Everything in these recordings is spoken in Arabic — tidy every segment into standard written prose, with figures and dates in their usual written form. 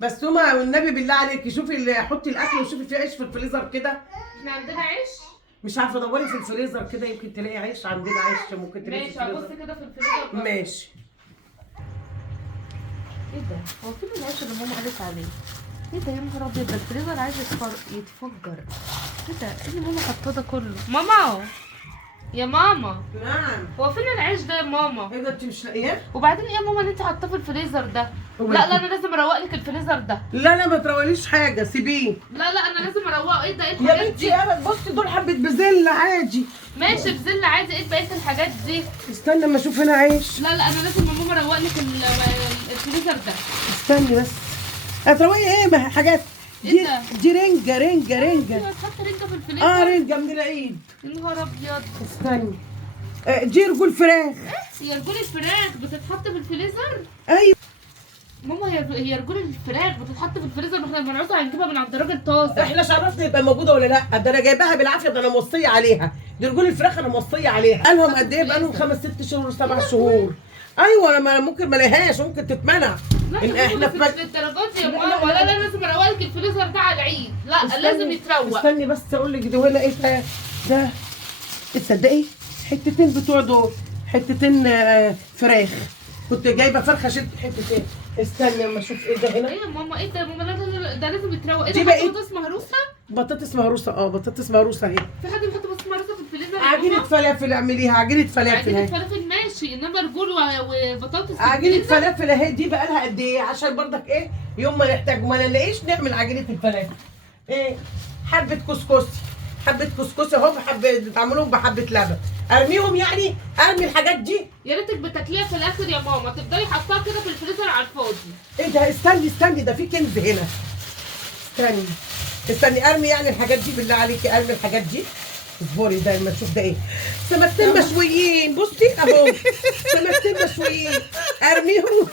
بس هما والنبي بالله عليكي شوفي حطي الاكل وشوفي فيه عيش في الفريزر كده. احنا عندنا عيش. مش عارفه دوري في الفريزر كده يمكن تلاقي عيش. عندنا عيش ممكن تلاقي ماشي في الفريزر. هبص كده في الفريزر برضه. ماشي. ايه ده؟ هو فين العيش اللي ماما قالت عليه؟ ايه ده يا نهار ابيض؟ ده الفريزر عايز يتفجر. ايه ده؟ ايه اللي ماما حاطاه ده كله؟ ماما يا ماما، نعم. هو فين العيش ده يا ماما؟ ايه ده انت مش لاقياه؟ وبعدين ايه يا ماما اللي انت حاطاه في الفريزر ده؟ هو لا انت- لا انا لازم اروق لك الفريزر ده. لا ما تروقليش حاجه سيبيه. لا لا انا لازم اروقه. ايه ده؟ ايه يا الحاجات بنتي دي؟ يا بصي دول حبه بزله عادي. ماشي بزل عادي. ايه بقيه الحاجات دي؟ استنى اما اشوف هنا عيش. لا لا انا لازم يا ماما اروق لك الفريزر ده. استني بس. هتروقي ايه؟ ما هي حاجات إيه دي. ده؟ دي رنجه هتحط رنجه في الفريزر؟ رنجه من العيد. يا نهار ابيض. استني. دي رجول فراخ. هي رجول الفراخ بتتحط في الفريزر؟ ايوه. ماما هي رجول الفراخ بتتحط في الفريزر. ما احنا لما نعوزها هنجيبها من عند الراجل طازه. احنا شرفنا يبقى موجوده ولا لا؟ ده انا جايباها بالعافيه. ده انا موصيه عليها. دي رجول الفراخ انا موصيه عليها. قالهم قد ايه؟ بقالهم 5 6 شهور 7 شهور. ايوه انا ممكن ما الاقيهاش. ممكن تتمنع. لا إن يا احنا ماما في بس مش للدرجات دي يا ماما. لا لا لازم اروق لك الفريزر ده على العيد. لا لازم يتروق. استني بس اقول لك. ده هنا ايه ده؟ تصدقي حتتين بتوع دول حتتين فراخ. كنت جايبه فرخه شلت حتتين. استني اما اشوف ايه ده هنا. ايه يا ماما؟ ايه ده يا ماما؟ لا ده لازم يتروق. ايه دي ده؟ بقى إيه؟ بطاطس مهروسه؟ بطاطس مهروسه. بطاطس مهروسه اهي. في حد بيحط بطاطس مهروسه في الفريزر يا عجينه ماما؟ فلافل اعمليها. عجينه فلافل عجينه اهي. فلافل ماشي، انما رجول وبطاطس في عجينه الفريزر؟ فلافل اهي. دي بقى لها قد ايه؟ عشان برضك ايه يوم ما نحتاج ما نلاقيش نعمل عجينه الفلافل. ايه حبه كسكسي اهو. تعملوهم بحبه لبن. ارميهم يعني؟ ارمي الحاجات دي؟ يا ريتك بتاكليها في الاخر يا ماما. تفضلي حاطاها كده في الفريزر على الفاضي. ايه ده؟ استني ده في كنز هنا. استني ارمي يعني الحاجات دي بالله عليكي. ارمي الحاجات دي. اصبري ده لما تشوف ده ايه. سمكتين مشويين. بصي اهو. سمكتين مشويين. ارميهم.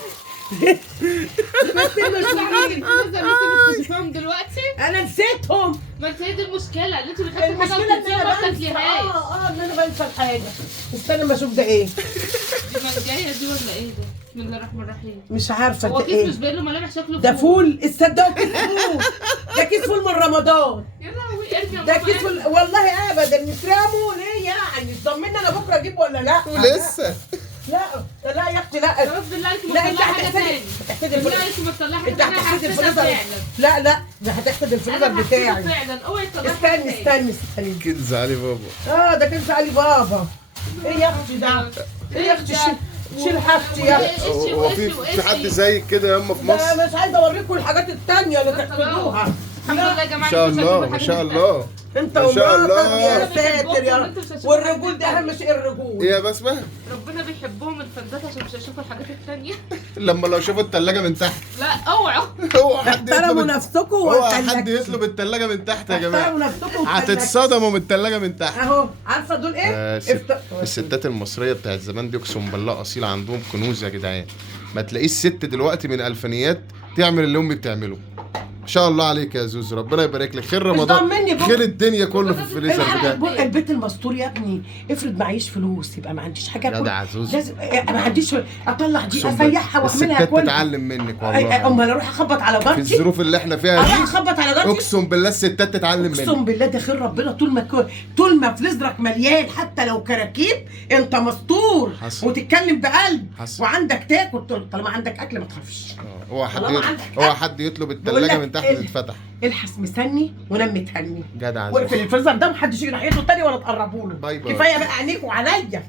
سمكتين مشويين. الفريزر لسه مكتشفاهم دلوقتي؟ انا نسيتهم. ما انت هي دي المشكله اللي انت بتحطي حاجه المشكله ان وتنسيها ما انا بنسى. بتاكليهاش. ان انا بنسى الحاجه. استنى ما اشوف ده ايه. دي منجايه دي ولا ايه ده؟ بسم الله الرحمن الرحيم. مش عارفه هو ده كيس ايه. مش باين له ملامح، شكله ده فول. الصدق كيس فول. ده كيس فول من رمضان. يا لهوي ارجع يا ده ماما، كيس فول والله ابدا. نترموا ليه يعني؟ طمنا انا بكره اجيب ولا لا؟ لسه. لا يا اختي لا. يا رب بالله عليكي ما لا انت تطلعي حاجه تاني. هتحتاج بالله عليكي ما تطلعي حاجه انت تاني. هتحتاج هحسدها الفريزر. فعلا. لا ده هتحتاج الفريزر انا بتاعي. هحسدها فعلا. اوعي تطلعي حاجه تاني. استني. كنز علي بابا. ده كان علي بابا. ايه يا اختي ده؟ ايه يا اختي؟ شيل حاجتي يا اختي. هو في حد زيك كده ياما في لا مصر؟ مش عايزه اوريكم الحاجات التانية اللي تحتاجوها. الحمد لله يا جماعه. ما شاء الله ما شاء الله. انت ما شاء ومراتك الله. يا ساتر يا رب. انتوا مش هتشوفوا والرجول ده اهم شيء الرجول. ايه يا بسمة؟ ربنا بيحبهم الفردات عشان مش هيشوفوا الحاجات التانية. لما لو شافوا التلاجة من تحت. لا اوعوا. هو حد احترموا يطلب نفسكم هو حد وتلاجتوا. يطلب التلاجة من تحت يا احترموا جماعة. نفسكم هتتصدموا من التلاجة من تحت. اهو عارفه دول ايه؟ الستات المصرية بتاعت زمان دي اقسم بالله اصيلة. عندهم كنوز يا جدعان. ما تلاقيش ست دلوقتي من الفينيات تعمل اللي امي بتعمله. ما شاء الله عليك يا زوزو. ربنا يبارك لك. خير رمضان خير الدنيا كله في الفريزر بتاعك. البيت المستور يا ابني. افرض معيش فلوس يبقى ما عنديش حاجه اكل. جدع يا زوزو. لازم ما عنديش. اطلع دي أقسم بالله اسيحها واعملها الستات اكل. تتعلم منك والله. امال اروح اخبط على في جارتي؟ الظروف اللي احنا فيها اروح دي اخبط على جارتي؟ اقسم بالله الستات تتعلم اقسم منك. بالله ده خير ربنا. طول ما فريزرك مليان حتى لو كراكيب انت مستور. حصل. وتتكلم بقلب. حصل. وعندك تاكل. طالما عندك اكل ما تخافش. هو حد يطلب التلاجة من تحت تتفتح. الحس مسني ونام متهني. جدع. واقفل الفريزر ده محدش يجي ناحيته تاني ولا تقربوا له. باي باي. كفايه بقى عينيكوا عليا.